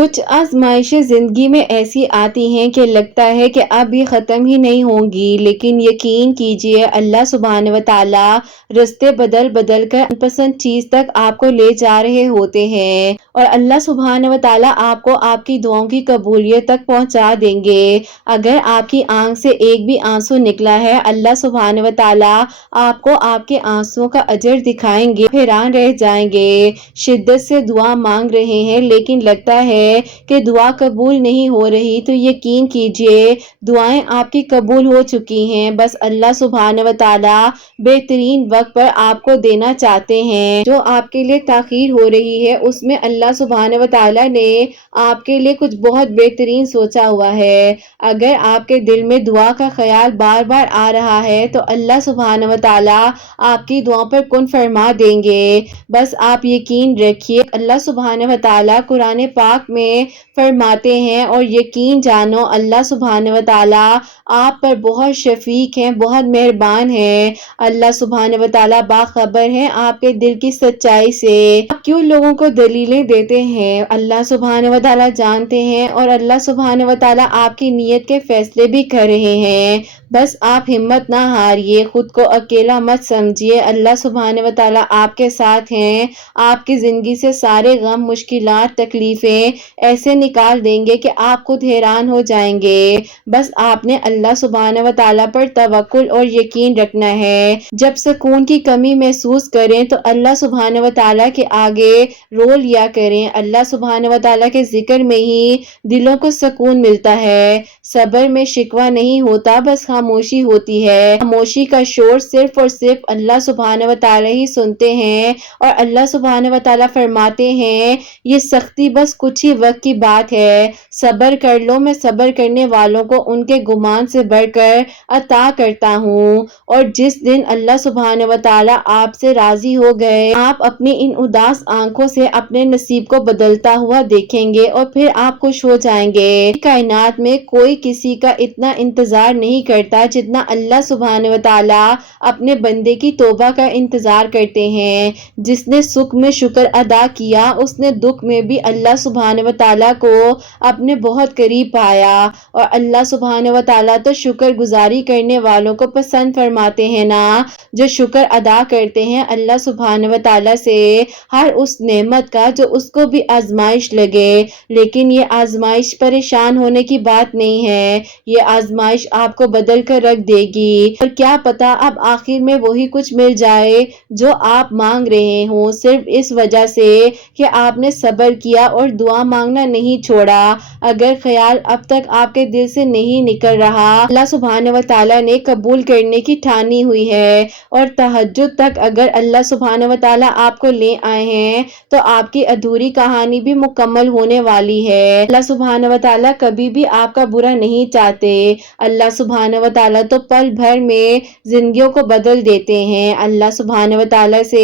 کچھ آزمائشیں زندگی میں ایسی آتی ہیں کہ لگتا ہے کہ اب یہ ختم ہی نہیں ہوں گی، لیکن یقین کیجئے اللہ سبحانہ و تعالیٰ رستے بدل بدل کر من پسند چیز تک آپ کو لے جا رہے ہوتے ہیں، اور اللہ سبحانہ و تعالیٰ آپ کو آپ کی دعاؤں کی قبولیت تک پہنچا دیں گے۔ اگر آپ کی آنکھ سے ایک بھی آنسو نکلا ہے، اللہ سبحانہ و تعالیٰ آپ کو آپ کے آنسوؤں کا اجر دکھائیں گے، حیران رہ جائیں گے۔ شدت سے دعا مانگ رہے ہیں لیکن لگتا ہے کہ دعا قبول نہیں ہو رہی، تو یقین کیجئے دعائیں آپ کی قبول ہو چکی ہیں، بس اللہ سبحانہ و تعالیٰ بہترین وقت پر آپ کو دینا چاہتے ہیں۔ جو آپ کے لیے تاخیر ہو رہی ہے اس میں اللہ سبحانہ و تعالیٰ نے آپ کے لیے کچھ بہت بہترین سوچا ہوا ہے۔ اگر آپ کے دل میں دعا کا خیال بار بار آ رہا ہے تو اللہ سبحانہ و تعالیٰ آپ کی دعاؤں پر کن فرما دیں گے، بس آپ یقین رکھیے۔ اللہ سبحانہ و تعالیٰ قرآن پاک میں فرماتے ہیں، اور یقین جانو اللہ سبحانہ و تعالیٰ آپ پر بہت شفیق ہیں، بہت مہربان ہیں۔ اللہ سبحانہ و تعالیٰ باخبر ہیں آپ کے دل کی سچائی سے۔ آپ کیوں لوگوں کو دلیلیں دیتے ہیں؟ اللہ سبحانہ و تعالیٰ جانتے ہیں، اور اللہ سبحانہ و تعالیٰ آپ کی نیت کے فیصلے بھی کر رہے ہیں۔ بس آپ ہمت نہ ہاریے، خود کو اکیلا مت سمجھیے، اللہ سبحانہ و تعالیٰ آپ کے ساتھ ہیں۔ آپ کی زندگی سے سارے غم، مشکلات، تکلیفیں ایسے نکال دیں گے کہ آپ خود حیران ہو جائیں گے۔ بس آپ نے اللہ سبحانہ و تعالیٰ پر توکل اور یقین رکھنا ہے۔ جب سکون کی کمی محسوس کریں تو اللہ سبحانہ و تعالیٰ کے آگے رو لیا کریں۔ اللہ سبحانہ و تعالیٰ کے ذکر میں ہی دلوں کو سکون ملتا ہے۔ صبر میں شکوہ نہیں ہوتا، بس خاموشی ہوتی ہے۔ خاموشی کا شور صرف اور صرف اللہ سبحانہ و تعالیٰ ہی سنتے ہیں، اور اللہ سبحانہ و تعالیٰ فرماتے ہیں یہ سختی بس کچھ ہی وقت کی بات ہے، صبر کر لو، میں صبر کرنے والوں کو ان کے گمان سے بڑھ کر عطا کرتا ہوں۔ اور جس دن اللہ سبحانہ و تعالیٰ آپ سے راضی ہو گئے، آپ اپنی ان اداس آنکھوں سے اپنے نصیب کو بدلتا ہوا دیکھیں گے، اور پھر آپ خوش ہو جائیں گے۔ کائنات میں کوئی کسی کا اتنا انتظار نہیں کرتا جتنا اللہ سبحانہ و تعالیٰ اپنے بندے کی توبہ کا انتظار کرتے ہیں۔ جس نے سکھ میں شکر ادا کیا، اس نے دکھ میں بھی اللہ سبحانہ و تعالیٰ کو اپنے بہت قریب پایا، اور اللہ سبحانہ و تعالیٰ تو شکر گزاری کرنے والوں کو پسند فرماتے ہیں نا، جو شکر ادا کرتے ہیں اللہ سبحانہ و تعالیٰ سے ہر اس نعمت کا جو اس کو بھی آزمائش لگے۔ لیکن یہ آزمائش پریشان ہونے کی بات نہیں ہے، یہ آزمائش آپ کو بدل کر رکھ دے گی، اور کیا پتا اب آخر میں وہی کچھ مل جائے جو آپ مانگ رہے ہوں، صرف اس وجہ سے کہ آپ نے صبر کیا اور دعا مانگنا نہیں چھوڑا۔ اگر خیال اب تک آپ کے دل سے نہیں نکل رہا، اللہ سبحانہ و تعالیٰ نے قبول کرنے کی ٹھانی ہوئی ہے، اور تہجد تک اگر اللہ سبحانہ و تعالیٰ آپ کو لے آئے ہیں تو آپ کی ادھوری کہانی بھی مکمل ہونے والی ہے۔ اللہ سبحانہ و تعالیٰ کبھی بھی آپ کا برا نہیں چاہتے۔ اللہ سبحانہ و تعالیٰ تو پل بھر میں زندگیوں کو بدل دیتے ہیں۔ اللہ سبحانہ و تعالیٰ سے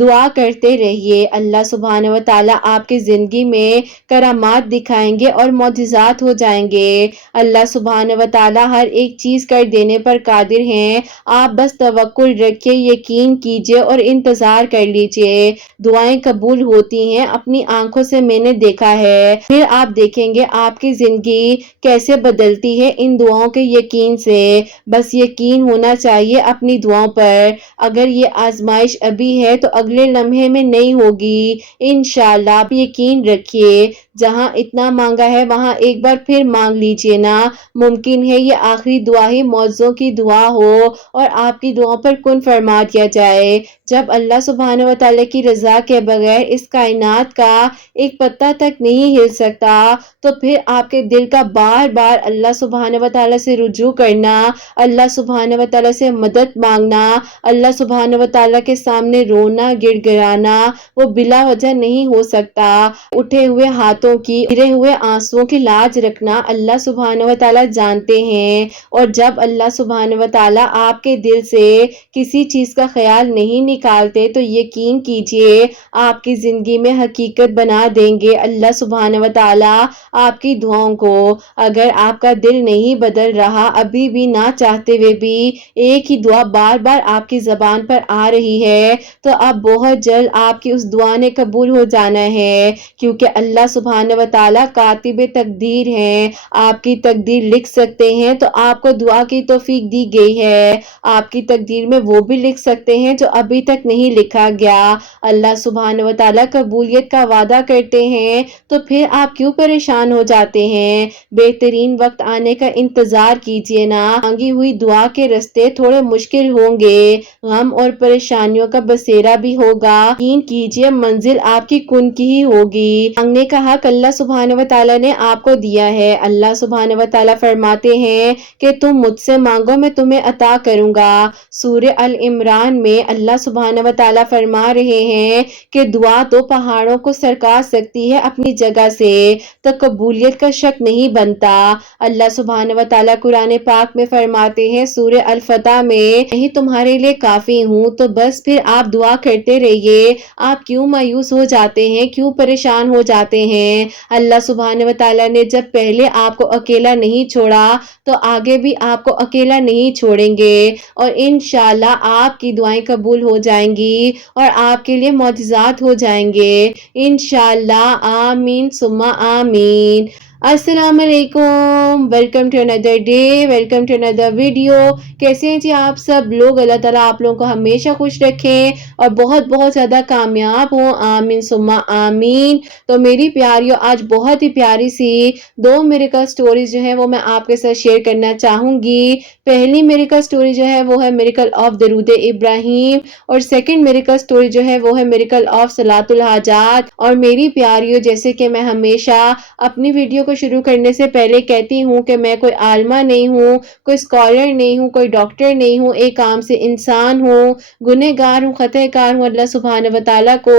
دعا کرتے رہیے، اللہ سبحانہ و تعالیٰ آپ کی زندگی میں کرامات دکھائیں گے اور معجزات ہو جائیں گے۔ اللہ سبحانہ و تعالیٰ ہر ایک چیز کر دینے پر قادر ہیں، آپ بس توکل رکھیے، یقین کیجئے اور انتظار کر لیجئے۔ دعائیں قبول ہوتی ہیں، اپنی آنکھوں سے میں نے دیکھا ہے، پھر آپ دیکھیں گے آپ کی زندگی کیسے بدلتی ہے ان دعاؤں کے یقین سے۔ بس یقین ہونا چاہیے اپنی دعاؤں پر۔ اگر یہ آزمائش ابھی ہے تو اگلے لمحے میں نہیں ہوگی انشاءاللہ، آپ یقین رکھیے۔ جہاں اتنا مانگا ہے وہاں ایک بار پھر مانگ لیجئے نا، ممکن ہے یہ آخری دعا ہی معجزوں کی دعا ہو اور آپ کی دعاؤں پر کن فرما دیا جائے۔ جب اللہ سبحانہ و تعالیٰ کی رضا کے بغیر اس کائنات کا ایک پتا تک نہیں ہل سکتا، تو پھر آپ کے دل کا بار بار اللہ سبحانہ و تعالیٰ سے رجوع کرنا، اللہ سبحانہ و تعالیٰ سے مدد مانگنا، اللہ سبحانہ و تعالیٰ کے سامنے رونا، گڑ گڑانا، وہ بلا وجہ نہیں ہو سکتا۔ اٹھے ہوئے ہاتھوں کی، گرے ہوئے آنسوؤں کی لاج رکھنا اللہ سبحانہ و تعالیٰ جانتے ہیں، اور جب اللہ سبحانہ و تعالیٰ آپ کے دل سے کسی چیز کا خیال نہیں نکالتے تو یقین کیجئے آپ کی زندگی میں حقیقت بنا دیں گے اللہ سبحانہ و تعالی آپ کی دعاؤں کو۔ اگر آپ کا دل نہیں بدل رہا، ابھی بھی نہ چاہتے ہوئے بھی ایک ہی دعا بار بار آپ کی زبان پر آ رہی ہے، تو اب بہت جلد آپ کی اس دعا نے قبول ہو جانا ہے، کیونکہ اللہ سبحانہ و تعالی کاتب تقدیر ہیں، آپ کی تقدیر لکھ سکتے ہیں، تو آپ کو دعا کی توفیق دی گئی ہے۔ آپ کی تقدیر میں وہ بھی لکھ سکتے ہیں جو ابھی تک نہیں لکھا گیا۔ اللہ سبحانہ و تعالی قبولیت کا وعدہ کرتے ہیں، تو پھر آپ کیوں پریشان ہو جاتے ہیں؟ بہترین وقت آنے کا انتظار کیجیے نا۔ مانگی ہوئی دعا کے راستے تھوڑے مشکل ہوں گے، غم اور پریشانیوں کا بسیرا بھی ہوگا، یقین کیجیے منزل آپ کی کن کی ہی ہوگی۔ مانگنے کا حق اللہ سبحانہ و تعالی نے آپ کو دیا ہے۔ اللہ سبحانہ و تعالی فرماتے ہیں کہ تم مجھ سے مانگو میں تمہیں عطا کروں گا۔ سورہ ال عمران میں اللہ سبحانہ و تعالی فرما رہے ہیں کہ دعا تو پہاڑوں کو سرکا سکتی ہے اپنی جگہ سے، تو قبولیت کا شک نہیں بنتا۔ اللہ سبحانہ و تعالی قرآن پاک میں فرماتے ہیں سورہ الفتح میں، نہیں تمہارے لیے کافی ہوں، تو بس پھر آپ دعا کرتے رہیے۔ آپ کیوں مایوس ہو جاتے ہیں، کیوں پریشان ہو جاتے ہیں؟ اللہ سبحانہ و تعالی نے جب پہلے آپ کو اکیلا نہیں چھوڑا تو آگے بھی آپ کو اکیلا نہیں چھوڑیں گے، اور انشاءاللہ آپ کی دعائیں قبول ہو جائیں گی اور آپ کے لیے معجزات ہو جائیں گے انشاءاللہ۔ آمین ثم آمین۔ السلام علیکم، welcome to another day, welcome to another video. کیسے ہیں جی آپ سب لوگ؟ اللہ تعالیٰ آپ لوگوں کو ہمیشہ خوش رکھیں اور بہت بہت زیادہ کامیاب ہوں، آمین ثم آمین۔ تو میری پیاریوں، آج بہت ہی پیاری سی دو میریکل سٹوریز جو ہیں وہ میں آپ کے ساتھ شیئر کرنا چاہوں گی۔ پہلی میریکل سٹوری جو ہے وہ ہے میریکل آف درود ابراہیم، اور سیکنڈ میریکل سٹوری جو ہے وہ ہے میریکل آف صلاۃ الحاجات۔ اور میری پیاریوں، جیسے کہ میں ہمیشہ اپنی ویڈیو کو شروع کرنے سے پہلے کہتی ہوں کہ میں کوئی عالمہ نہیں ہوں، کوئی اسکالر نہیں ہوں، کوئی ڈاکٹر نہیں ہوں، ایک عام سے انسان ہوں، گنہگار ہوں، خطا کار ہوں۔ اللہ سبحانہ و تعالیٰ کو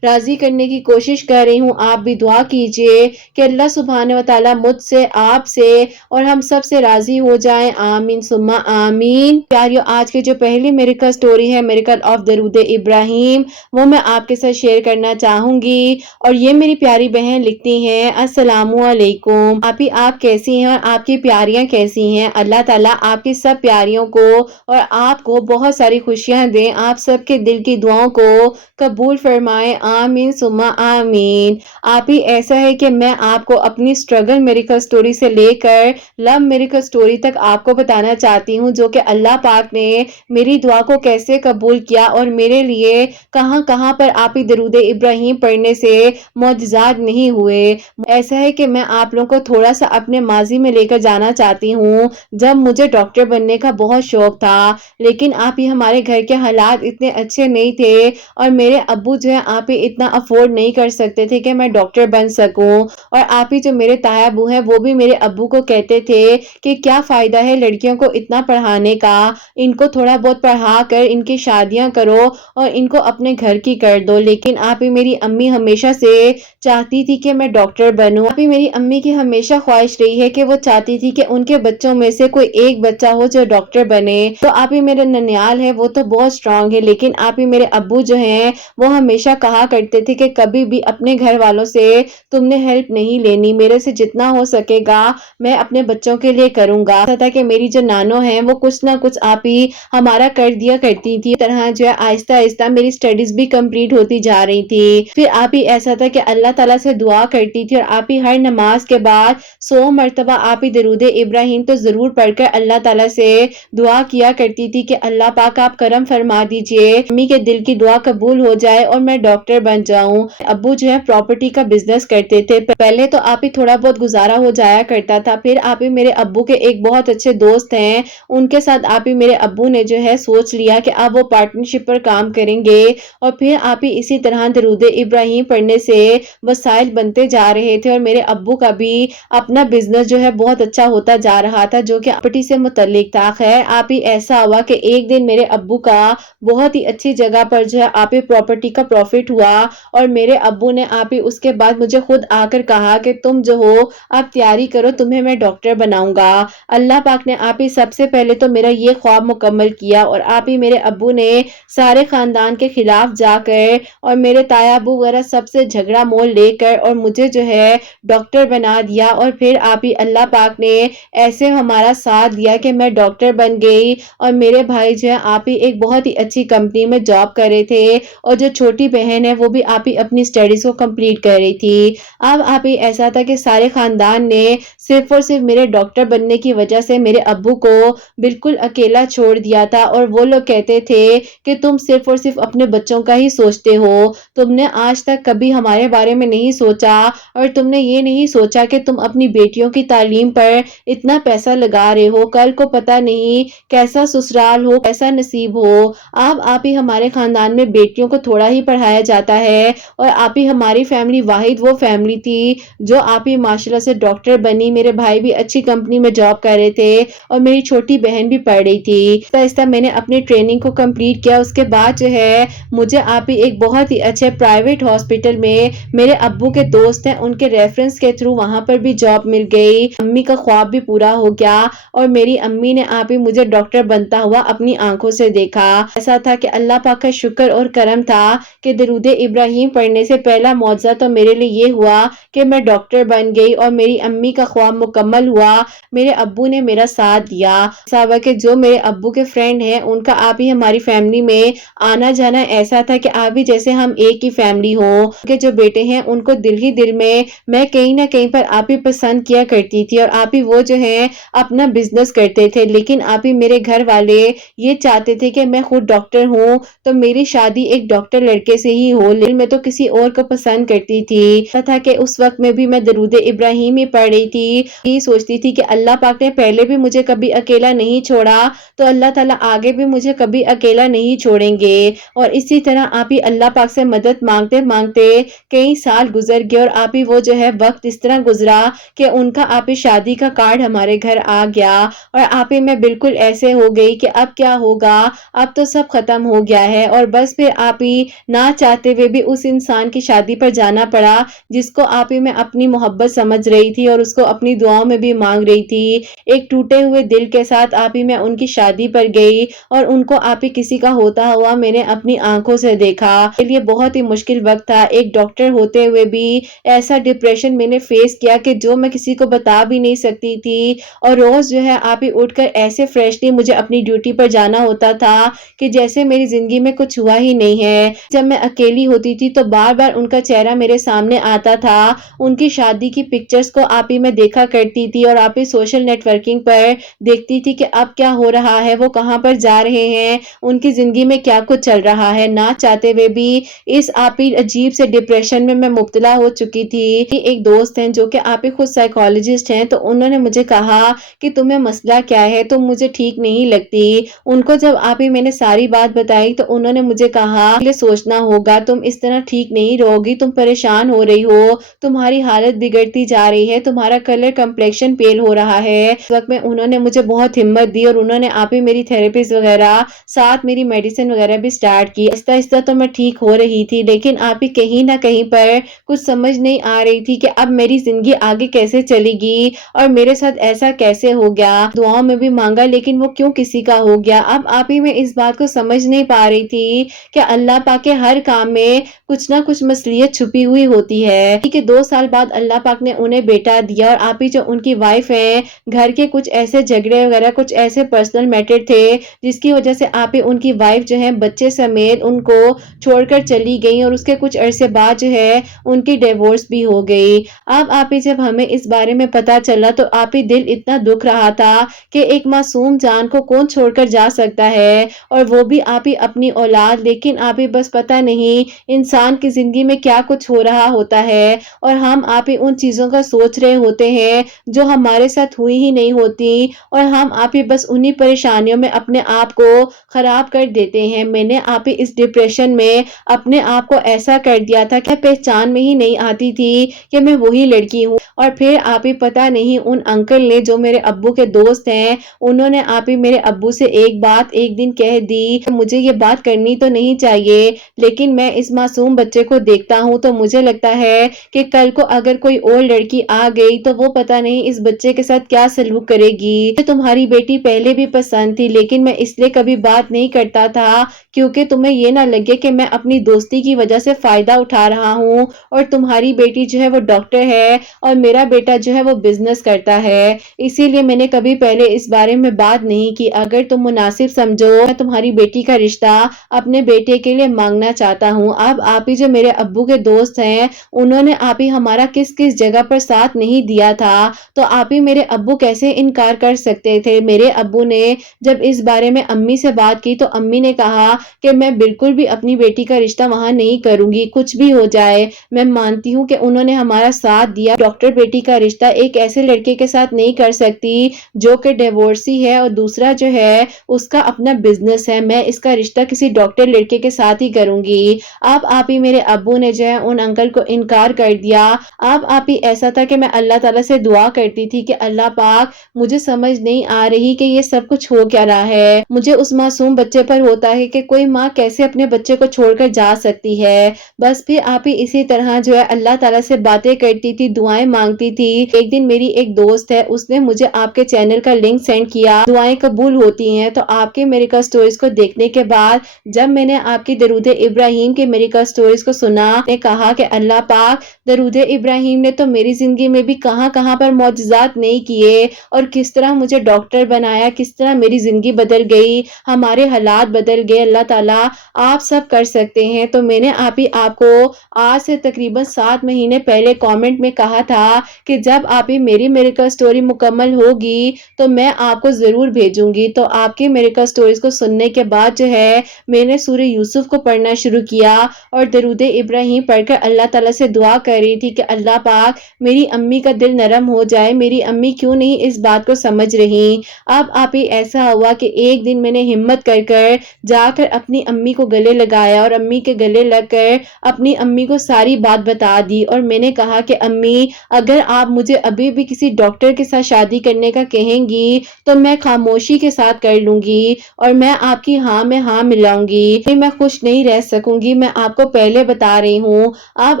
راضی کرنے کی کوشش کر رہی ہوں۔ آپ بھی دعا کیجئے کہ اللہ سبحانہ و تعالیٰ مجھ سے، آپ سے اور ہم سب سے راضی ہو جائیں، آمین ثم آمین۔ پیاریو، آج کے جو پہلی میریکل سٹوری ہے میریکل آف درود ابراہیم، وہ میں آپ کے ساتھ شیئر کرنا چاہوں گی، اور یہ میری پیاری بہن لکھتی ہیں، السلام علیکم آپ کیسی ہیں اور آپ کی پیاریاں کیسی ہیں؟ اللہ تعالیٰ آپ کی سب پیاریوں کو اور آپ کو بہت ساری خوشیاں دیں، آپ سب کے دل کی دعاؤں کو قبول فرمائیں، آمین ثم آمین۔ آپ ہی ایسا ہے کہ میں آپ کو اپنی سٹرگل میریکل سٹوری سے لے کر لو میریکل سٹوری تک آپ کو بتانا چاہتی ہوں، جو کہ اللہ پاک نے میری دعا کو کیسے قبول کیا اور میرے لیے کہاں کہاں پر آپ ہی درود ابراہیم پڑھنے سے معجزات نہیں ہوئے۔ ایسا ہے کہ میں آپ لوگوں کو تھوڑا سا اپنے ماضی میں لے کر جانا چاہتی ہوں، جب مجھے ڈاکٹر بننے کا بہت شوق تھا، لیکن آپ ہی ہمارے گھر کے حالات اتنے اچھے نہیں تھے، اور میرے ابو جو ہیں آپ ہی اتنا افورڈ نہیں کر سکتے تھے کہ میں ڈاکٹر بن سکوں، اور آپ ہی جو میرے تایا ابو ہیں وہ بھی میرے ابو کو کہتے تھے کہ کیا فائدہ ہے لڑکیوں کو اتنا پڑھانے کا، ان کو تھوڑا بہت پڑھا کر ان کی شادیاں کرو اور ان کو اپنے گھر کی کر دو۔ لیکن آپ ہی میری امی ہمیشہ سے چاہتی تھی کہ میں ڈاکٹر بنوں۔ آپ ہی میری امی کی ہمیشہ خواہش رہی ہے کہ وہ چاہتی تھی کہ ان کے بچوں میں سے کوئی ایک بچہ ہو جو ڈاکٹر بنے۔ تو آپ ہی میرے ننیال ہے وہ تو بہت سٹرونگ ہے، لیکن آپ ہی میرے ابو جو ہیں وہ ہمیشہ کہا کرتے تھے کہ کبھی بھی اپنے گھر والوں سے تم نے ہیلپ نہیں لینی، میرے سے جتنا ہو سکے گا میں اپنے بچوں کے لیے کروں گا۔ ایسا تھا کہ میری جو نانو ہیں وہ کچھ نہ کچھ آپ ہی ہمارا کر دیا کرتی تھی، اس طرح جو ہے آہستہ آہستہ میری سٹڈیز بھی کمپلیٹ ہوتی جا رہی تھی۔ پھر آپ ہی ایسا تھا کہ اللہ تعالیٰ سے دعا کرتی تھی، اور آپ ہی ہر نماز کے بعد 100 مرتبہ آپ ہی درود ابراہیم تو ضرور پڑھ کر اللہ تعالیٰ سے دعا کیا کرتی تھی کہ اللہ پاک آپ کرم فرما دیجئے، امی کے دل کی دعا قبول ہو جائے اور میں ڈاکٹر بن جاؤں۔ ابو جو ہے پراپرٹی کا بزنس کرتے تھے، پہلے تو آپ ہی تھوڑا بہت گزارا ہو جایا کرتا تھا، پھر آپ ہی میرے ابو کے ایک بہت اچھے دوست ہیں، ان کے ساتھ آپ ہی میرے ابو نے جو ہے سوچ لیا کہ اب وہ پارٹنرشپ پر کام کریں گے، اور پھر آپ ہی اسی طرح درود ابراہیم پڑھنے سے وسائل بنتے جا رہے تھے اور میرے ابو کا بھی اپنا بزنس جو ہے بہت اچھا ہوتا جا رہا تھا جو کہ پراپرٹی سے متعلق تھا۔ خیر آپ ہی ایسا ہوا کہ ایک دن میرے ابو کا بہت ہی اچھی جگہ پر جو ہے آپ ہی پراپرٹی کا پروفٹ ہوا اور میرے ابو نے آپ ہی اس کے بعد مجھے خود آ کر کہا کہ تم جو ہو آپ تیاری کرو، تمہیں میں ڈاکٹر بناؤں گا۔ اللہ پاک نے آپ ہی سب سے پہلے تو میرا یہ خواب مکمل کیا اور آپ ہی میرے ابو نے سارے خاندان کے خلاف جا کر اور میرے تایا ابو وغیرہ سب سے جھگڑا مول لے کر اور مجھے جو ہے ڈاکٹر بنا دیا اور پھر آپ ہی اللہ پاک نے ایسے ہمارا ساتھ دیا کہ میں ڈاکٹر بن گئی اور میرے بھائی جو ہے آپ ہی ایک بہت ہی اچھی کمپنی میں جاب کر رہے تھے اور جو چھوٹی بہن ہے وہ بھی آپ ہی اپنی اسٹڈیز کو کمپلیٹ کر رہی تھی۔ اب آپ ہی ایسا تھا کہ سارے خاندان نے صرف اور صرف میرے ڈاکٹر بننے کی وجہ سے میرے ابو کو بالکل اکیلا چھوڑ دیا تھا اور وہ لوگ کہتے تھے کہ تم صرف اور صرف اپنے بچوں کا ہی سوچتے ہو، تم نے آج تک کبھی ہمارے بارے میں نہیں سوچا اور تم نے یہ نہیں سوچا کہ تم اپنی بیٹیوں کی تعلیم پر اتنا پیسہ لگا رہے ہو، کل کو پتہ نہیں کیسا سسرال ہو، کیسا نصیب ہو۔ اب آپ ہی ہمارے خاندان میں بیٹیوں کو تھوڑا ہی پڑھایا جاتا ہے اور آپ ہی ہماری فیملی واحد وہ فیملی تھی جو آپ ہی ماشاءاللہ سے ڈاکٹر بنی، میرے بھائی بھی اچھی کمپنی میں جاب کر رہے تھے اور میری چھوٹی بہن بھی پڑھ رہی تھی۔ آہستہ آہستہ میں نے اپنی ٹریننگ کو کمپلیٹ کیا، اس کے بعد جو ہے مجھے آپ ہی ایک بہت ہی اچھے پرائیویٹ ہاسپٹل میں میرے ابو کے دوست ہیں ان کے ریفرنس کے تھرو وہاں پر بھی جاب مل گئی، امی کا خواب بھی پورا ہو گیا اور میری امی نے آپ ہی مجھے ڈاکٹر بنتا ہوا اپنی آنکھوں سے دیکھا۔ ایسا تھا کہ اللہ پاک کا شکر اور کرم تھا کہ درود ابراہیم پڑھنے سے پہلا معجزہ تو میرے لیے یہ ہوا کہ میں ڈاکٹر بن گئی اور میری امی کا خواب مکمل ہوا، میرے ابو نے میرا ساتھ دیا۔ ایسا ہوا کہ جو میرے ابو کے فرینڈ ہیں ان کا آپ ہی ہماری فیملی میں آنا جانا ایسا تھا کہ آپ ہی جیسے ہم ایک ہی فیملی ہو، کہ جو بیٹے ہیں ان کو دل ہی دل میں کہیں نہ کہیں پر آپ ہی پسند کیا کرتی تھی اور آپ ہی وہ جو ہے اپنا بزنس کرتے تھے، لیکن آپ ہی میرے گھر والے یہ چاہتے تھے کہ میں خود ڈاکٹر ہوں تو میری شادی ایک ڈاکٹر لڑکے سے ہی ہو، لیکن میں تو کسی اور کو پسند کرتی تھی۔ ایسا تھا کہ اس وقت میں بھی میں درود ابراہیم ہی پڑھ رہی تھی، یہ سوچتی تھی کہ اللہ پاک نے پہلے بھی مجھے کبھی اکیلا نہیں چھوڑا تو اللہ تعالیٰ آگے بھی مجھے کبھی اکیلا نہیں چھوڑیں گے، اور اسی طرح آپ ہی اللہ پاک سے مدد مانگتے مانگتے کئی سال گزر گئے اور آپ ہی وہ جو ہے وقت اس طرح گزرا کہ ان کا آپ ہی شادی کا کارڈ ہمارے گھر آ گیا اور آپ ہی میں بالکل ایسے ہو گئی کہ اب کیا ہوگا، اب تو سب ختم ہو گیا ہے اور بس پھر آپ ہی نہ چاہتے ہوئے بھی اس انسان کی شادی پر جانا پڑا جس کو آپ ہی میں اپنی محبت سمجھ رہی تھی اور اس کو اپنی دعاؤں میں بھی مانگ رہی تھی۔ ایک ٹوٹے ہوئے دل کے ساتھ آپ ہی میں ان کی شادی پر گئی اور ان کو آپ ہی کسی کا ہوتا ہوا میں نے اپنی آنکھوں سے دیکھا۔ میرے لیے بہت ہی مشکل وقت تھا، ایک ڈاکٹر ہوتے ہوئے بھی ایسا ڈپریشن میں نے فیس کیا کہ جو میں کسی کو بتا بھی نہیں سکتی تھی اور روز جو ہے آپ ہی اٹھ کر ایسے فریشلی مجھے اپنی ڈیوٹی پر جانا ہوتا تھا کہ جیسے میری زندگی میں کچھ ہوا ہی نہیں ہے۔ جب میں اکیلی ہوتی تھی تو بار بار ان کا چہرہ میرے سامنے آتا تھا، ان کی شادی کی پکچرز کو آپ ہی میں دیکھا کرتی تھی اور آپ ہی سوشل نیٹ ورکنگ پر دیکھتی تھی کہ اب کیا ہو رہا ہے، وہ کہاں پر جا رہے ہیں، ان کی زندگی میں کیا کچھ چل رہا ہے، نہ چاہتے ہوئے بھی اس آپ ہی عجیب سے ڈپریشن میں مبتلا ہو چکی تھی۔ ایک دوست ہیں جو کہ آپ ہی خود سائیکالوجسٹ ہیں، تو انہوں نے مجھے کہا کہ تمہیں مسئلہ کیا ہے، تم مجھے ٹھیک نہیں لگتی۔ ان کو جب آپ ہی میں نے ساری بات بتائی تو انہوں نے مجھے کہا کہ سوچنا ہوگا، تم اس طرح ٹھیک نہیں رہو گی، تم پریشان ہو رہی ہو، تمہاری حالت بگڑتی جا رہی ہے، تمہارا کلر کمپلیکشن پیل ہو رہا ہے۔ اس وقت میں انہوں نے مجھے بہت ہمت دی اور انہوں نے آپ ہی میری تھراپیز وغیرہ ساتھ میری میڈیسن وغیرہ بھی سٹارٹ کی۔ آہستہ آہستہ تو میں ٹھیک ہو رہی تھی، لیکن آپ ہی کہیں نہ کہیں پر کچھ سمجھ نہیں آ رہی تھی کہ اب میری زندگی آگے کیسے چلے گی اور میرے ساتھ ایسا کیسے ہو گیا۔ دعاؤں میں بھی مانگا لیکن وہ کیوں کسی کا ہو گیا۔ اب آپ ہی میں اس بات کو سمجھ نہیں پا رہی تھی کہ اللہ پاک کے ہر کام میں کچھ نہ کچھ مصلحت چھپی ہوئی ہوتی ہے کہ 2 سال بعد اللہ پاک نے انہیں بیٹا دیا اور آپ ہی جو ان کی وائف ہیں، گھر کے کچھ ایسے جھگڑے وغیرہ کچھ ایسے پرسنل میٹر تھے جس کی وجہ سے آپ ہی ان کی وائف جو ہے بچے سمیت ان کو چھوڑ کر چلی گئی اور اس کے کچھ عرصے بعد جو ہے ان کی ڈیورس بھی ہو گئی۔ اب آپ ہی جب ہمیں اس بارے میں پتا چلا تو آپ ہی دل اتنا دکھ رہا تھا کہ ایک معصوم جان کو کون چھوڑ کر جا سکتا ہے اور وہ بھی آپ ہی اپنی اولاد، لیکن آپ ہی بس پتہ نہیں انسان کی زندگی میں کیا کچھ ہو رہا ہوتا ہے اور ہم آپ ہی ان چیزوں کا سوچ رہے ہوتے ہیں جو ہمارے ساتھ ہوئی ہی نہیں ہوتی اور ہم آپ ہی بس انہی پریشانیوں میں اپنے آپ کو خراب کر دیتے ہیں۔ میں نے آپ ہی اس ڈپریشن میں اپنے آپ کو ایسا کر دیا تھا کہ پہچان پہچان میں ہی نہیں آتی تھی کہ میں وہی لڑکی ہوں۔ اور پھر آپ ہی پتہ نہیں ان انکل نے جو میرے ابو کے دوست ہیں، انہوں نے آپ ہی میرے ابو سے ایک بات ایک دن کہہ دی، مجھے یہ بات کرنی تو نہیں چاہیے لیکن میں اس معصوم بچے کو دیکھتا ہوں تو مجھے لگتا ہے کہ کل کو اگر کوئی اور لڑکی آ گئی تو وہ پتہ نہیں اس بچے کے ساتھ کیا سلوک کرے گی۔ تمہاری بیٹی پہلے بھی پسند تھی لیکن میں اس لیے کبھی بات نہیں کرتا تھا کیونکہ تمہیں یہ نہ لگے کہ میں اپنی دوستی کی وجہ سے فائدہ اٹھا رہا ہوں، اور تمہاری بیٹی جو ہے وہ ڈاکٹر ہے اور میرا بیٹا جو ہے وہ بزنس کرتا ہے، اسی لیے میں نے کبھی پہلے اس بارے میں بات نہیں کی۔ اگر تم مناسب سمجھو میں تمہاری بیٹی کا رشتہ اپنے بیٹے کے لیے مانگنا چاہتا ہوں۔ اب آپ ہی جو میرے ابو کے دوست ہیں انہوں نے آپ ہی ہمارا کس کس جگہ پر ساتھ نہیں دیا تھا تو آپ ہی میرے ابو کیسے انکار کر سکتے تھے۔ میرے ابو نے جب اس بارے میں امی سے بات کی تو امی نے کہا کہ میں بالکل بھی اپنی بیٹی کا رشتہ وہاں نہیں کروں گی، کچھ بھی ہو جائے۔ میں مانتی ہوں کہ انہوں نے ہمارا ساتھ دیا، ڈاکٹر بیٹی کا رشتہ ایک ایسے لڑکے کے ساتھ نہیں کر سکتی جو کہ ڈیورسی ہے اور دوسرا جو ہے اس کا اپنا بزنس ہے، میں اس کا رشتہ کسی ڈاکٹر لڑکے کے ساتھ ہی کروں گی۔ اب آپ ہی میرے ابو نے جو ہے ان انکل کو انکار کر دیا۔ اب آپ ہی ایسا تھا کہ میں اللہ تعالیٰ سے دعا کرتی تھی کہ اللہ پاک مجھے سمجھ نہیں آ رہی کہ یہ سب کچھ ہو کیا رہا ہے، مجھے اس معصوم بچے پر ہوتا ہے کہ کوئی ماں کیسے اپنے بچے کو چھوڑ کر جا سکتی ہے۔ بس پھر آپ ہی اسی طرح جو ہے اللہ تعالیٰ سے باتیں کرتی تھی، دعائیں مانگتی تھی۔ ایک دن میری ایک دوست ہے اس نے مجھے آپ کے چینل کا لنک سینڈ کیا، دعائیں قبول ہوتی ہیں تو آپ کے میریکل سٹوریز کو دیکھنے کے بعد جب میں نے آپ کی درود ابراہیم کے میریکل سٹوریز کو سنا، نے کہا کہ اللہ پاک درود ابراہیم نے تو میری زندگی میں بھی کہاں کہاں پر معجزات نہیں کیے اور کس طرح مجھے ڈاکٹر بنایا، کس طرح میری زندگی بدل گئی، ہمارے حالات بدل گئے۔ اللہ تعالیٰ آپ سب کر سکتے ہیں۔ تو میں نے آپ کو آج سے تقریباً 7 مہینے پہلے کامنٹ میں کہا تھا کہ جب آپ ہی میری میریکل سٹوری مکمل ہوگی تو میں آپ کو ضرور بھیجوں گی۔ تو آپ کی میریکل سٹوریز کو سننے کے بعد جو ہے میں نے سورہ یوسف کو پڑھنا شروع کیا اور درود ابراہیم پڑھ کر اللہ تعالیٰ سے دعا کر رہی تھی کہ اللہ پاک میری امی کا دل نرم ہو جائے، میری امی کیوں نہیں اس بات کو سمجھ رہی۔ اب آپ ہی ایسا ہوا کہ ایک دن میں نے ہمت کر جا کر اپنی امی کو گلے لگایا اور امی کے گلے لگ کر اپنی امی کو ساری بات بتا دی، اور میں نے کہا کہ امی اگر آپ مجھے ابھی بھی کسی ڈاکٹر کے ساتھ شادی کرنے کا کہیں گی تو میں خاموشی کے ساتھ کر لوں گی اور میں آپ کی ہاں میں ہاں ملاؤں گی، میں خوش نہیں رہ سکوں گی، میں آپ کو پہلے بتا رہی ہوں۔ اب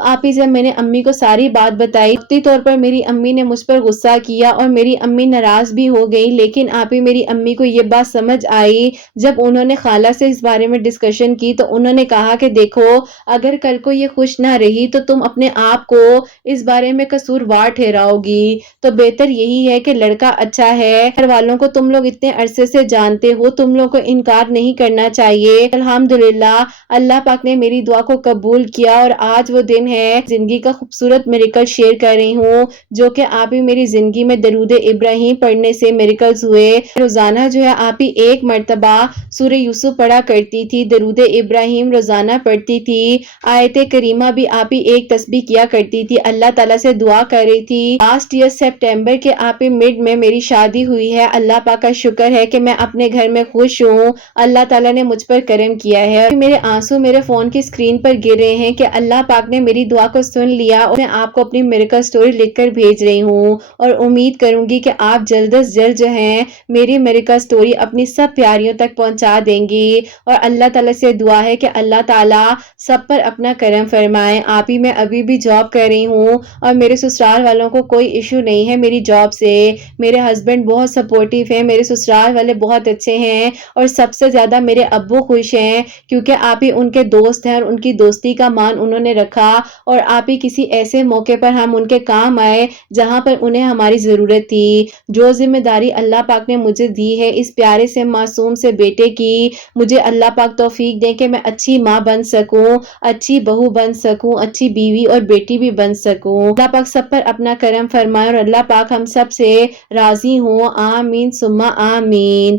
آپ ہی جب میں نے امی کو ساری بات بتائی، وقتی طور پر میری امی نے مجھ پر غصہ کیا اور میری امی ناراض بھی ہو گئی، لیکن آپ ہی میری امی کو یہ بات سمجھ آئی جب انہوں نے خالہ سے اس بارے میں ڈسکشن کی تو انہوں نے کہا کہ دیکھو اگر کل کو یہ خوش نہ رہی تو تم اپنے آپ کو اس بارے میں قصوروار ٹھہراؤ گی، تو بہتر یہی ہے کہ لڑکا اچھا ہے، گھر والوں کو تم لوگ اتنے عرصے سے جانتے ہو، تم لوگ کو انکار نہیں کرنا چاہیے۔ الحمدللہ اللہ پاک نے میری دعا کو قبول کیا اور آج وہ دن ہے، زندگی کا خوبصورت میریکل شیئر کر رہی ہوں جو کہ آپ ہی میری زندگی میں درود ابراہیم پڑھنے سے میریکلز ہوئے۔ روزانہ جو ہے آپ ہی ایک مرتبہ سورہ یوسف پڑھا کرتی تھی، درود ابراہیم روزانہ پڑھتی تھی، آیت کریمہ بھی آپ ہی ایک تسبیح کیا کرتی تھی، اللہ تعالیٰ سے دعا کر رہی تھی۔ لاسٹ ایئر سپٹمبر کے آپ ہی مڈ میں میری شادی ہوئی ہے، اللہ پاک کا شکر ہے کہ میں اپنے گھر میں خوش ہوں، اللہ تعالیٰ نے مجھ پر کرم کیا ہے اور میرے آنسو میرے فون کی سکرین پر گر رہے ہیں کہ اللہ پاک نے میری دعا کو سن لیا اور میں آپ کو اپنی میریکل سٹوری لکھ کر بھیج رہی ہوں اور امید کروں گی کہ آپ جلد از جلد جو ہیں میری میریکل سٹوری اپنی سب پیاریوں تک پہنچا دیں گی، اور اللہ تعالیٰ سے دعا ہے کہ اللہ تعالیٰ سب پر اپنا کرم فرمائے۔ آپ ہی میں ابھی بھی جاب کر رہی ہوں اور میرے سسرال والوں کو کوئی ایشو نہیں ہے میری جاب سے، میرے ہسبینڈ بہت سپورٹیو ہیں، میرے سسرال والے بہت اچھے ہیں اور سب سے زیادہ میرے ابو خوش ہیں کیونکہ آپ ہی ان کے دوست ہیں اور ان کی دوستی کا مان انہوں نے رکھا، اور آپ ہی کسی ایسے موقع پر ہم ان کے کام آئے جہاں پر انہیں ہماری ضرورت تھی۔ جو ذمہ داری اللہ پاک نے مجھے دی ہے اس پیارے سے معصوم سے بیٹے کی، مجھے اللہ پاک توفیق دے کہ میں اچھی ماں بن سکوں، اچھی بہو بن سکوں، اچھی بیوی اور بیٹی بھی بن سکوں۔ اللہ پاک سب پر اپنا کرم فرمائے اور اللہ پاک ہم سب سے راضی ہوں، آمین ثم آمین۔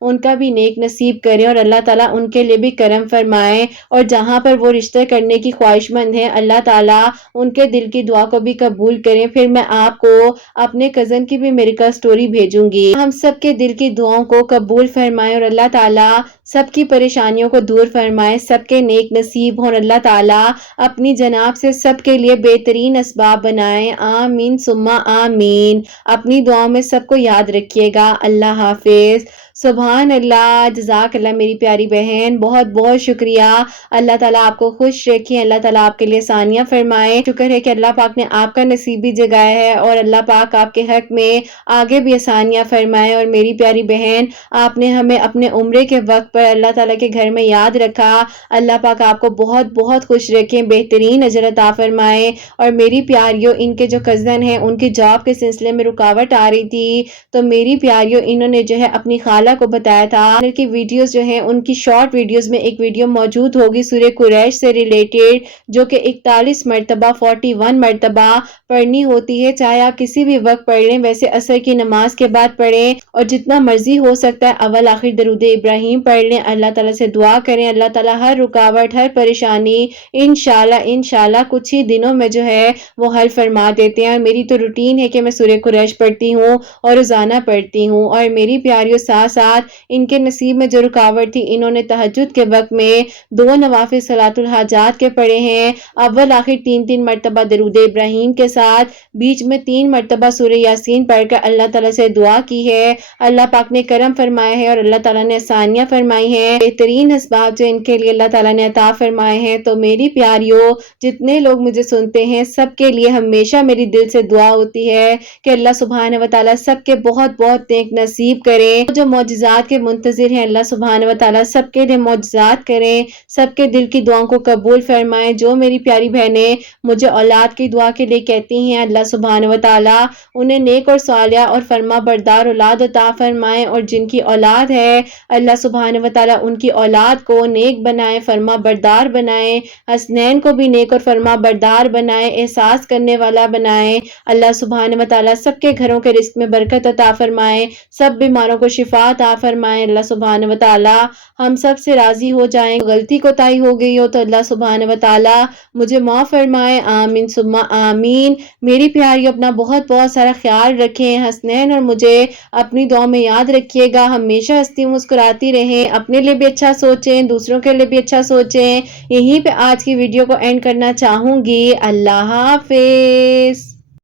ان کا بھی نیک نصیب کرے اور اللہ تعالیٰ ان کے لیے بھی کرم فرمائے، اور جہاں پر وہ رشتہ کرنے کی خواہش مند ہیں اللہ تعالیٰ ان کے دل کی دعا کو بھی قبول کریں۔ پھر میں آپ کو اپنے کزن کی بھی میریکل سٹوری بھیجوں گی۔ ہم سب کے دل کی دعاؤں کو قبول فرمائے اور اللہ تعالیٰ سب کی پریشانیوں کو دور فرمائے، سب کے نیک نصیب ہوں، اللہ تعالیٰ اپنی جناب سے سب کے لیے بہترین اسباب بنائیں، آمین ثم آمین۔ اپنی دعاؤں میں سب کو یاد رکھیے گا۔ اللہ حافظ۔ سبحان اللہ، جزاک اللہ میری پیاری بہن، بہت بہت شکریہ۔ اللہ تعالیٰ آپ کو خوش رکھیں، اللہ تعالیٰ آپ کے لیے آسانیاں فرمائے۔ شکر ہے کہ اللہ پاک نے آپ کا نصیب بھی جگایا ہے اور اللہ پاک آپ کے حق میں آگے بھی آسانیاں فرمائے۔ اور میری پیاری بہن، آپ نے ہمیں اپنے عمرے کے وقت پر اللہ تعالیٰ کے گھر میں یاد رکھا، اللہ پاک آپ کو بہت بہت خوش رکھیں، بہترین اجر عطا فرمائے۔ اور میری پیاریوں، ان کے جو کزن ہیں ان کی جاب کے سلسلے میں رکاوٹ آ رہی تھی، تو میری پیاریوں انہوں نے جو ہے اپنی خالہ کو بتایا تھا کہ ویڈیوز جو ہیں ان کی شارٹ ویڈیوز میں ایک ویڈیو موجود ہوگی سورہ قریش سے ریلیٹڈ، جو کہ 41 مرتبہ 41 مرتبہ پڑھنی ہوتی ہے، چاہے آپ کسی بھی وقت پڑھ لیں، ویسے عصر کی نماز کے بعد پڑھیں اور جتنا مرضی ہو سکتا ہے اول آخر درود ابراہیم پڑھ لیں، اللہ تعالیٰ سے دعا کریں، اللہ تعالیٰ ہر رکاوٹ ہر پریشانی انشاءاللہ کچھ ہی دنوں میں جو ہے وہ حل فرما دیتے ہیں۔ اور میری تو روٹین ہے کہ میں سورہ قریش پڑھتی ہوں اور روزانہ پڑھتی ہوں۔ اور میری پیاریوں، ساتھ ساتھ ان کے نصیب میں جو رکاوٹ تھی، انہوں نے تہجد کے وقت میں 2 نوافل صلاۃ الحاجات کے پڑھے ہیں، اول آخر 3 مرتبہ درود ابراہیم کے ساتھ، بیچ میں 3 مرتبہ سورہ یاسین پڑھ کر اللہ تعالیٰ سے دعا کی ہے، اللہ پاک نے کرم فرمائے ہیں اور اللہ تعالیٰ نے آسانیاں فرمائی ہیں، بہترین اسباب جو ان کے لیے اللہ تعالیٰ نے عطا فرمائے ہیں۔ تو میری پیاریوں، جتنے لوگ مجھے سنتے ہیں سب کے لیے ہمیشہ میری دل سے دعا ہوتی ہے کہ اللہ سبحانہ و تعالیٰ سب کے بہت بہت نیک نصیب کریں، جو معجزات کے منتظر ہیں اللہ سبحانہ و تعالیٰ سب کے لیے معجزات کریں، سب کے دل کی دعاؤں کو قبول فرمائیں۔ جو میری پیاری بہنیں مجھے اولاد کی دعا کے لیے کہتی ہیں، اللہ سبحانہ و تعالیٰ انہیں نیک اور صالحہ اور فرما بردار اولاد عطا فرمائیں، اور جن کی اولاد ہے اللہ سبحانہ و تعالیٰ ان کی اولاد کو نیک بنائیں، فرما بردار بنائیں، حسنین کو بھی نیک اور فرما بردار بنائیں، احساس کرنے والا بنائیں، اللہ سبحانہ و تعالیٰ سب کے گھروں کے رزق میں برکت عطا فرمائیں، سب بیماروں کو شفا عطا فرمائیں، اللہ سبحانہ و تعالیٰ ہم سب سے راضی ہو جائیں، غلطی کوتاہی ہو گئی ہو تو اللہ سبحانہ و تعالیٰ مجھے معاف فرمائے، آمین ثم آمین۔ میری پیاری اپنا بہت بہت سارا خیال رکھیں، حسنین اور مجھے اپنی دعا میں یاد رکھیے گا، ہمیشہ ہنستی مسکراتی رہیں، اپنے لیے بھی اچھا سوچیں، دوسروں کے لیے بھی اچھا سوچیں۔ یہیں پہ آج کی ویڈیو کو اینڈ کرنا چاہوں گی۔ اللہ حافظ۔